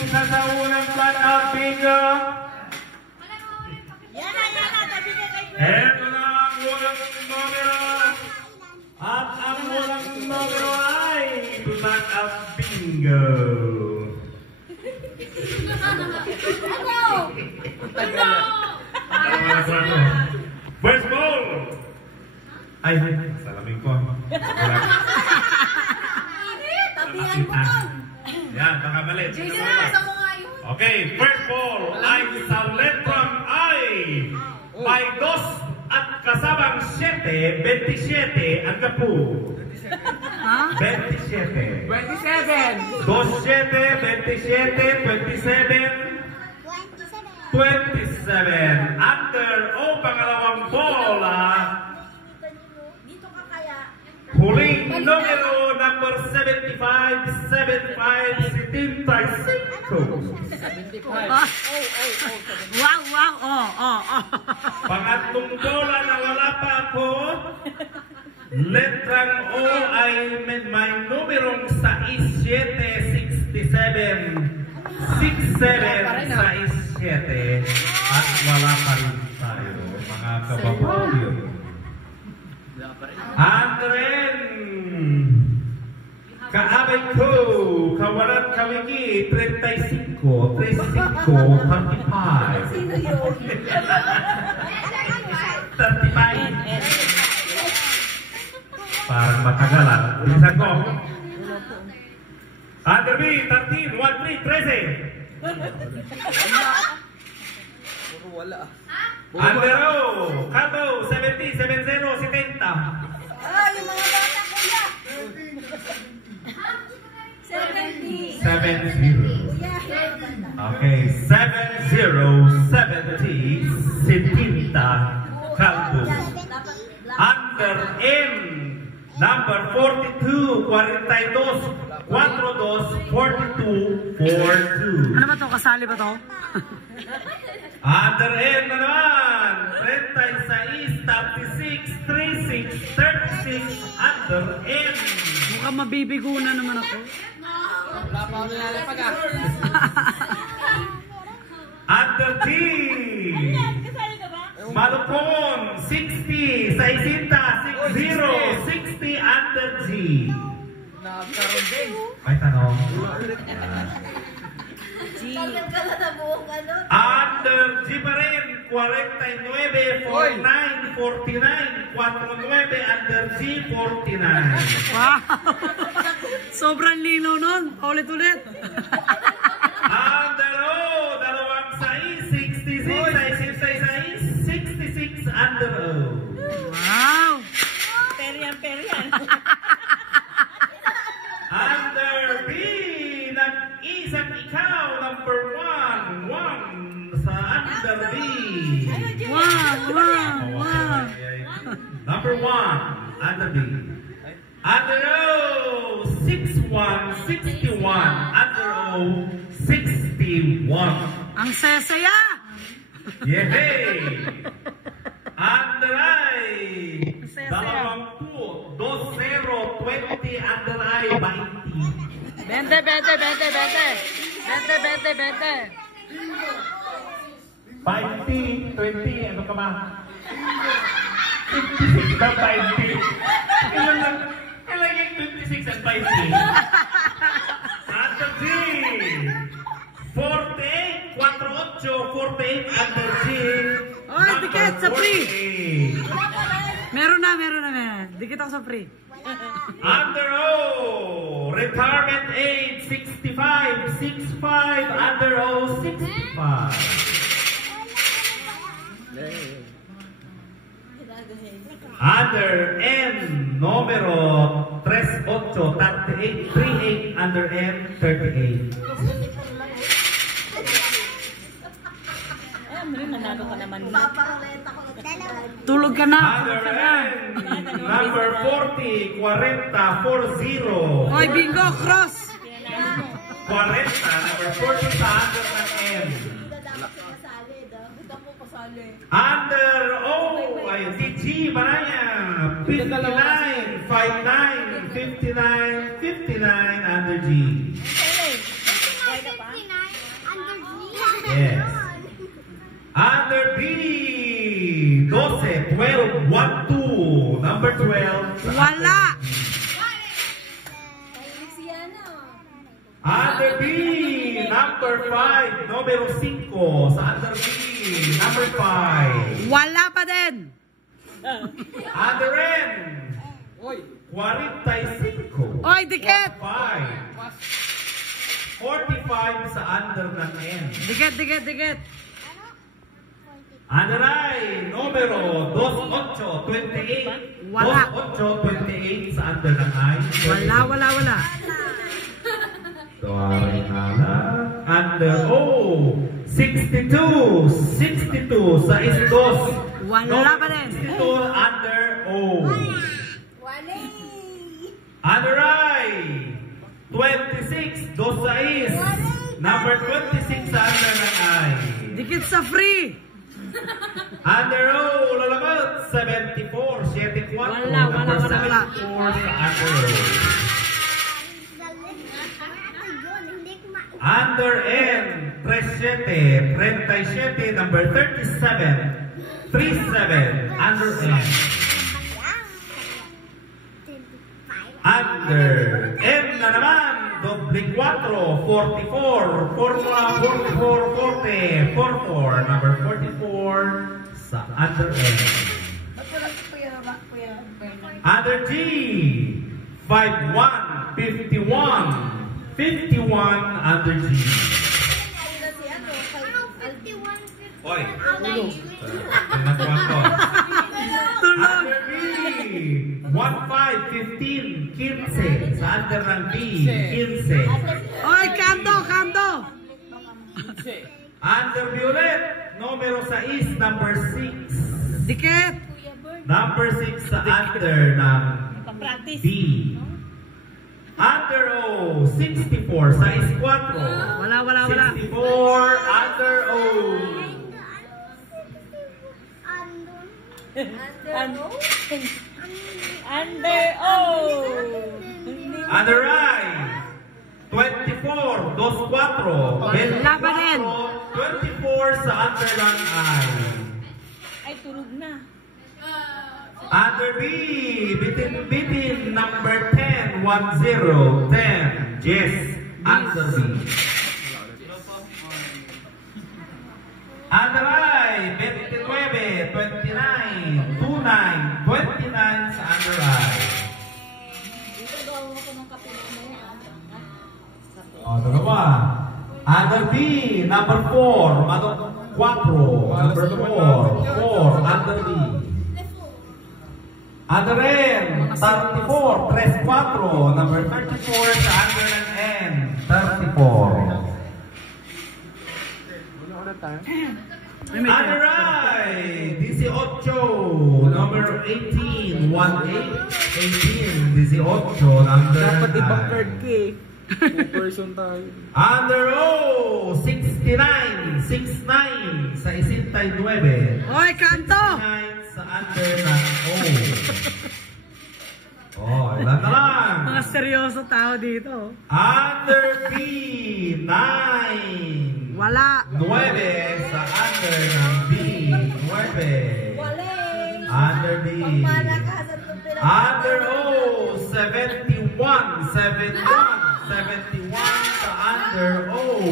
isa sa unang blackout bingo. Ito na ang unang numero. At ang unang numero ay blackout bingo. First ball! Ay, salamin ko. Tabihan mo to. Yan, baka mali. Okay, first ball ay sa letrang I. May 2 at kasabang 7, 27 ang gapu. 27. 27. 27, 27, 27. 27. Under o pangalawang bola. Huling numero number 75, 75, si Team Tricycle. Wow. Pangatlong bola na wala pa ako. Letrang O ay may numerong 6, 7, 67. 6, 7, 6, 7. At wala pa rin tayo, mga kababayan. Andren, kaabay ko, kawalan kami ki, 35, 35, 35. Sino yun? 35. Parang matagalan. Bilisan ko. Under B, 13, 1, 3, 13. Puro wala. Under O, Kato, 70, 70, 70. Ah, yung mga bata kuya. 70. 70. Okay, 70, 70, 70, Kalbo. Under M, number 42, 42, 42, 42, 42. Ano ba to? Kasali ba to? Under N na naman, 36, 36, 36, 36, under N. Mukhang mabibigo na naman ako. Wala pa ako nilalapag ah. Under T. Malupon, 60, 60, 60, 60, under G. Nagkaroon din. May tanong. Under G pa rin, 49, 49, 49, 49, under G, 49. Wow! Sobrang lino nun. Ulit-ulit. Under O, dalawang 6, 66, 66, 66, under O. Wow! Perian. Under B, nag-isang ikaw, number 1 sa under B. Wow! Number 1, under B. Under O, 61, 61, under O, 61. Ang sesaya! Yehey! Under I, 20, 20, under I, 20. 20. 20, ano ka ba? 56 na 20. Kailan yung 26 at 20? Under G, 48, 48, 48, under G. Oy, dikit sa free! Meron na. Dikit ako sa free. Under O, retirement age 65, 65, under O, 65. Under N, numero 38, 38, 38, under N, 38. Nanalo ka naman. Tulog ka na. Under N, number 40, 40, 40. Oy, bingo, cross! 40, number 40 sa under ng N. Under O, ay TG, Maraya, 59, 59, 59, 59, under G. 1-2. Number 12. sa Wala. Under B. Number 5. Numero 5 sa under B. Number 5. Wala pa din. Under N. Uy. 45. Oy, dikit. 45 sa under ng N. Dikit, dikit, dikit. Under I, numero 28, 28. Wala. 28 sa under ng I. Wala, wala, wala. Sorry, under O, 62. 62 sa isdos. Wala pa din. 62 under O. Under I, 26. 26. Number 26 sa under ng I. Dikit sa free. Under O, lalagot, 74, 74. Wala, wala, Number wala, wala. 74 sa under O. Under N, 37, 37, number 37, 37, under N. Under M na naman, doble 4, 44, formula 44, 40, 44, number 44 sa under M. Under G, 51, 51, 51 under G. Oy, Tulog. under B, 15, 15, sa under ng B, 15. Oy, kanto, kanto. Under Violet, numero 6, number 6. Dikit. Number 6 sa under ng Papractice. B. Under O, 64, size 4. Wala, wala, wala. 64, under O. Under O. Under I, 24, 24. Wala pa din. 24 sa under ng I. Ay, tulog na. Under B, bitin, number 10, 10, 10. Yes, under B. Under I, 29, 29, 29 sa under I. O, dalawa. Under B, number 4, 4, number 4, 4, under B. Under N, 34, 34, number 34 sa under ng N, 34. Under I, 18, number 18, 18, 18, 18, number Dapat ibang I. card ka eh. Two-person tayo. Under O, 69, 69 sa 69. Oy, kanto. 69 sa under ng O. Oh, ilan na lang? Mga seryoso tao dito. Under B, 9. Wala. 9 sa under ng B, 9. Under B. Under O, 71, 71, 71 sa under O.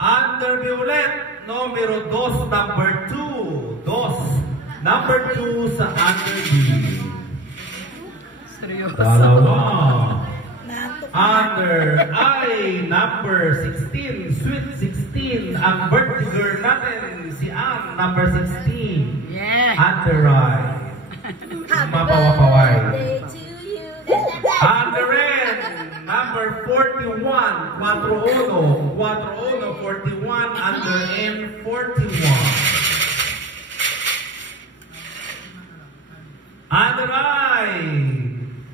Under Violet, numero 2, number 2. 2. Number 2 sa under B. Seryoso. Dalawa. Under I, number 16, sweet 16. Ang birthday girl natin, si Ann, number 16. Yeah. Under I. Mapawapaway. Under N, number 41, 41, 41, 41, under N, 41. Under I,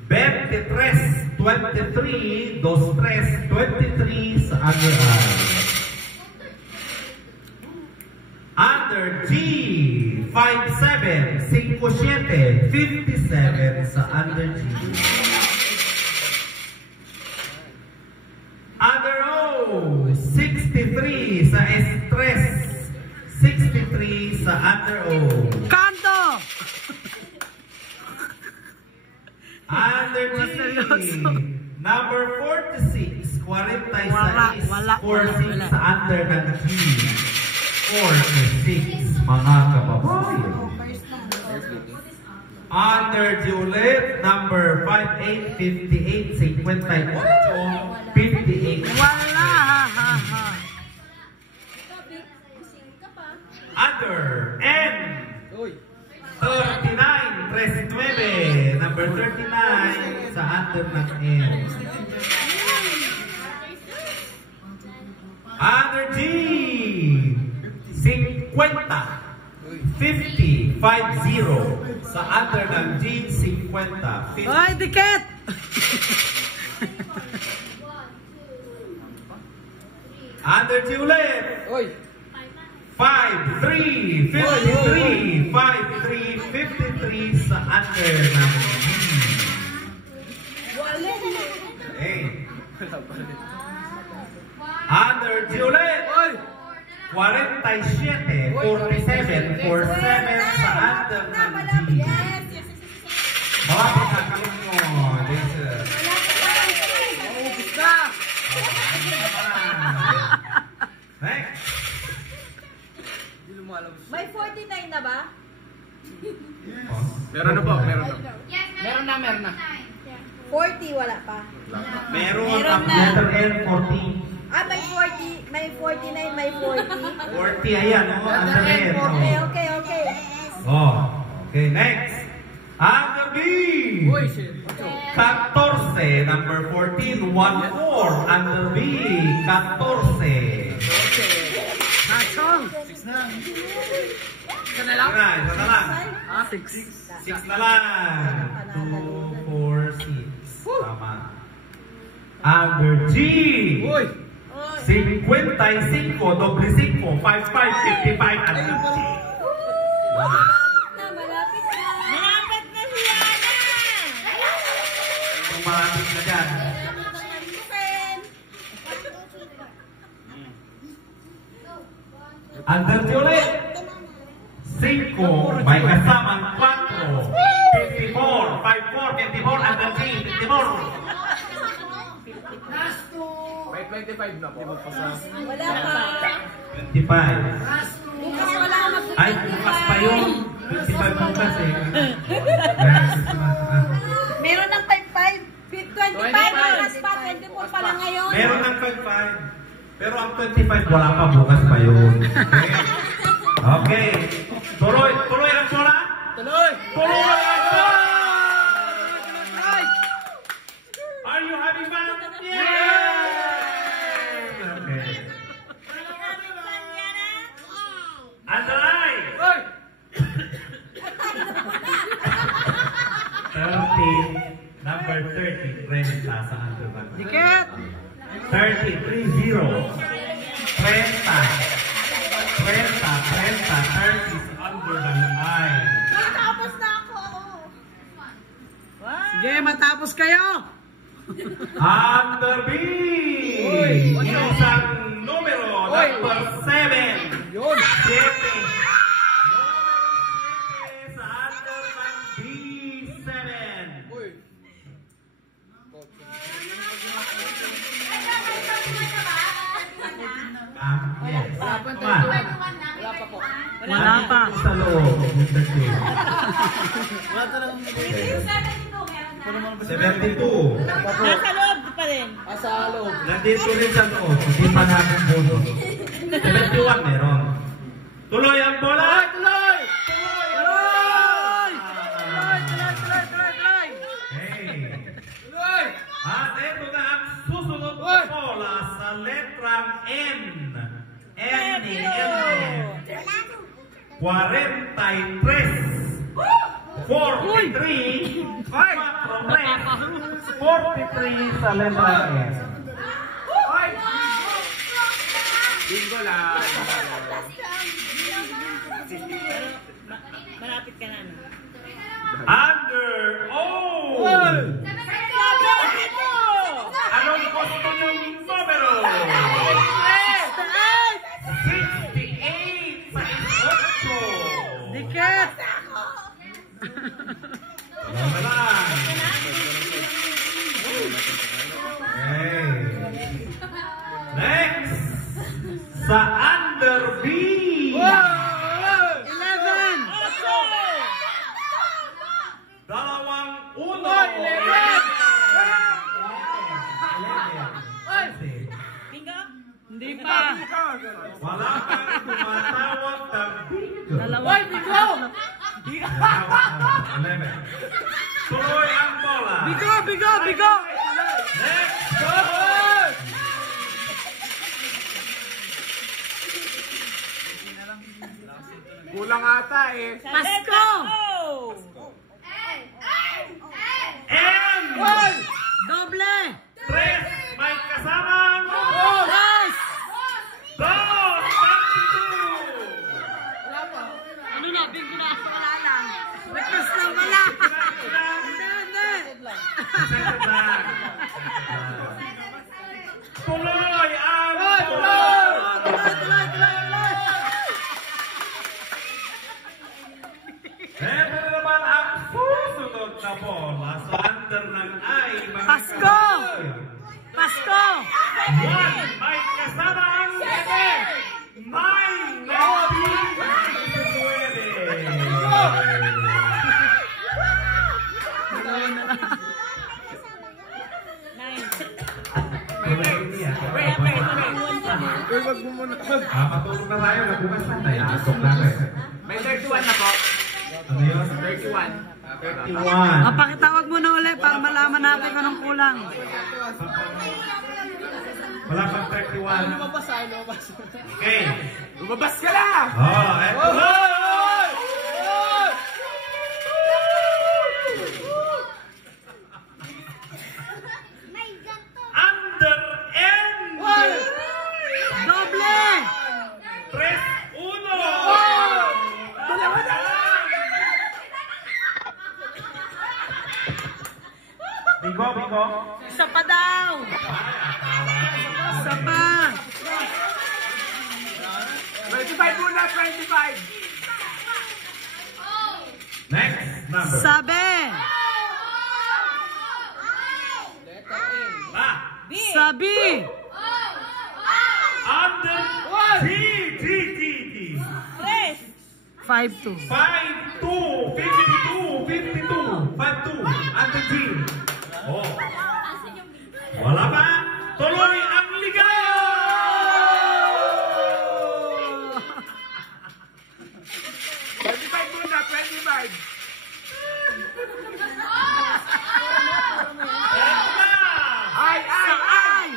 23, 23, 23 sa under I. Under G, 57, 57, 57 sa under G. Under O, 63 sa S3, 63 sa under O. Kanto. Under G, number 46, 46, Wala. 46 sa under ng G. 46, mga kababayan. Under G ulit, number 58, 58, 58, 58. Wala. Under N, Uy. 39, 39, number 39 sa under ng N. Under G, 50, 50, 50 sa under ng G, 50. Hoy, dikit! Under G ulit, Uy. 5, 3, 53, 5, 3, 53 sa under ng G. Okay. Under G ulit, Uy. 47, 47, 47 sa under ng G. Mga pinakalit mo, this Maubos na. next. Hindi lumalabas. May 49 na ba? Meron na po, meron na. Meron na. 40 wala pa. Meron Meron ang na. letter N, 14. Ah, may 40, may 49, may 40. 40, ayan, oh, under N. Okay. Okay, next. Under B. Uy, shit. 14, number 14, 1-4. Under B, 14. Nasong. Isa na Isa lang. na, isa na lang. 6. 6 na lang. 2, 4, 6. Tama. Under G. Uy. 55, doble 5, 55, 55. Under G. Malapit na siya na! Malapit na dyan. Under G ulit. 5, may kasamang 4. 54, 54, 54. Under G, 54. May 25 na po. Wala pa. 25. Bukas wala na. Ay, bukas pa yun. 25 bukas eh. Meron ng 55. 25 oras pa. 24 pa lang ngayon. Meron ng 25. Pero ang 25 wala pa, bukas pa yun. Okay. Tuloy ang bola. Tuloy. Tuloy ang bola! Are you having fun? Yeah! Okay. Underline! Uy. 30, number 30, Renta sa underline. Dikit! 30, 30. 30 is under the line. Nakatapos na ako. Sige, matapos kayo! Under B! Uy! Isang numero, Uy! number 7. Yun. 7. Number 7 sa under ng B7. Uy. Yes. Wala pa. Come on. Wala pa po. Wala pa. Sa loob, Mr. Q. Wala talagang 72. Nasa loob pa rin. Sa loob. Nandito rin sa loob. Hindi pa natin bono. 71 meron. Tuloy ang bola! Tuloy! Tuloy! Tuloy! Hey. Tuloy! At ito na ang susunod na bola sa letrang N. N ni N. 43. 43. 43 sa letrang N. Bingo lang. Malapit ka na. Under O. Anong gusto niyong numero? 68 sa 8. Dikit! Sa under B. 11. 2-1. Hindi pa. Wala kang tumatawag ng bingo. Dalawa. Bigo! 11. Tuloy ang bola. Bigo! Bigo! Bigo! Next go! Kulang ata eh. Pasko! M. Doble! 3. May kasamang Yes! 2. 32. Ano na? Bingo na. Wala lang. Request lang wala. Hindi. Second back. Tuloy ang bola. Ito na naman ang susunod na bola sa under ng I. Mga Pasko! kapatid. Pasko! 1. May kasama ang 7. May matulog na tayo, nabukas na tayo. Asok na tayo. May 31 na po. Ano yun? 31. 31. Pakitawag mo na ulit para malaman natin kung anong kulang. Wala pang 31. Okay. Lumabas ka na! Oh, eto na! Under N! Doble! 3-1! Dalawa na! Bigo, bigo. Isa pa daw! Isa pa! 25 muna, 25! Next number. Sabi! Ah, Sabi! under T. 5-2. 5-2, 52, 52, 5-2, under G. Oh. Wala pa. Tuloy ang liga! 25 muna, 25! Eto na! Ay! Under I!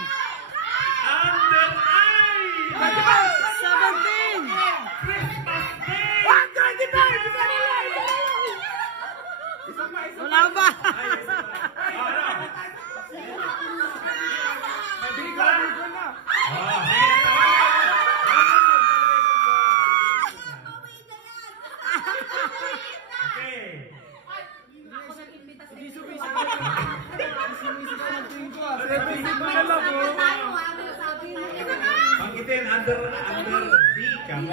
17! Christmas Day! 125! Isa pa! Wala ba? Bigo na! Okay. Banggitin, under D ka mo.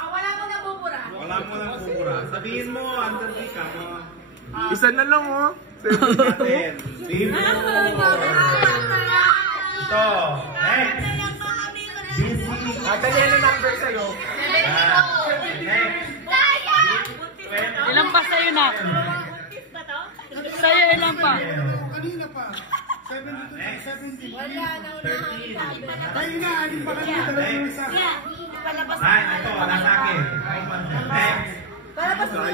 Wala mo na bubura. Wala mo nang pupura. Sabihin mo, under D ka mo. Isa na lang oh! Natin. Sabihin mo. Ito. Next. BC. Dali na number sa'yo. Next. Ilan pa sa'yo na? Sa'yo ilan pa? Kanina pa. 72, 70. Wala na 13. Tayo na, alin pa kanina talaga yung isa. Ay, ito. Nasa akin. Next.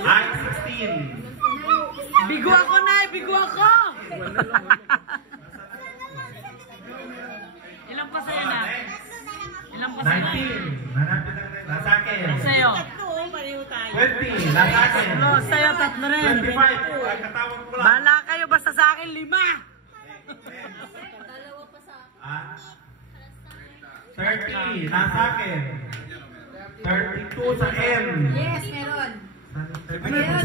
Ay, 16. Bigo ako na! Bigo ako! Ilan pa sa'yo na? Ilan pa sa'yo? 19. Hanapin natin. Nasa akin. Sa'yo? 20. Nasa akin. No, sa'yo tatlo rin. 25. Ay, katawag ko lang. Bahala kayo, basta sa akin 5. Ah? 30. Nasa akin. 32 sa M. Yes, meron. Meron.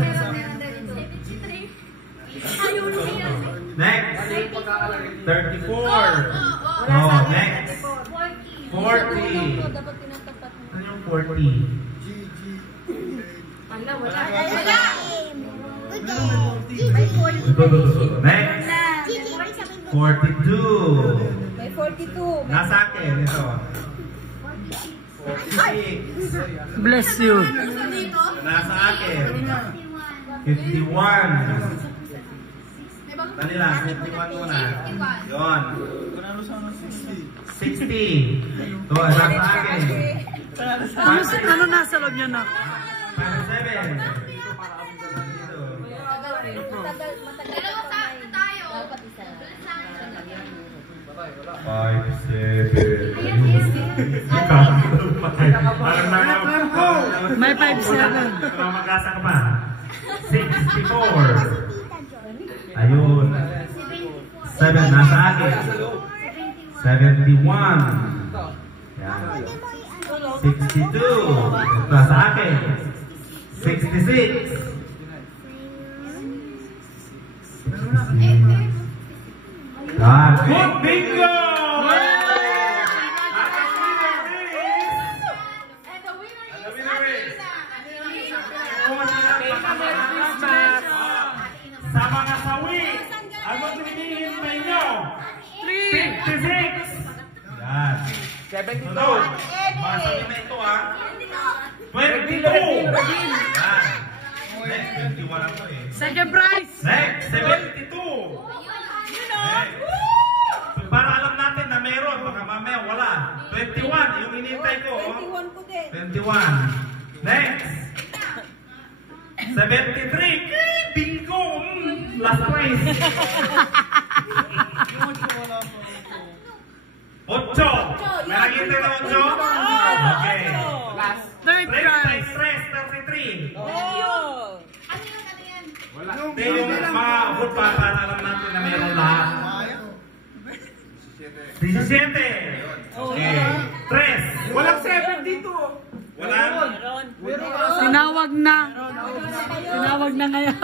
Next. 34. Oh, next. 40. Dapat tinatapat mo. Ano yung 40? Wala, wala. Wala! Next. 42. May 42. Nasa akin. Ito. 56. Bless you. Nasa akin. 51. Dali lang, 51 muna. Yun. 60. Ito, nasa akin. Ano nasa loob niya na? 57. Five, seven. May 5-7. Makasa ka pa. 64. Ayun. 7 nasa akin. 71. Yan. 62. Nasa akin. 66. God. Good bingo! Sa mga sawi, ano hinihintay nyo? 56! Yan. 72. Mga sawi na ito ha. 22! Yan. Next, 21 ako eh. Second prize. Next, 72! Next. Para alam natin na meron, baka mamaya wala. 21, yung hinihintay ko. 21 ko din. 21. Next. 73. Bingo! Last prize. 8. May nakita na 8? Okay. Third prize. 33. Oh! Hindi yung mga abot pa para alam natin na meron lahat. 17. Okay. 3. Walang 7 dito. Walang. Tinawag na. Tinawag na ngayon.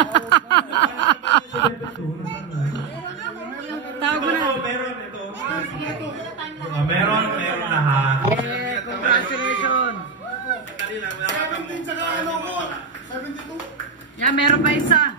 Tawag mo na. Ito, meron ito. Meron lahat. Yeah, congratulations. Dali lang, wala pa 17 saka ano ko? 72? Yan, meron pa isa.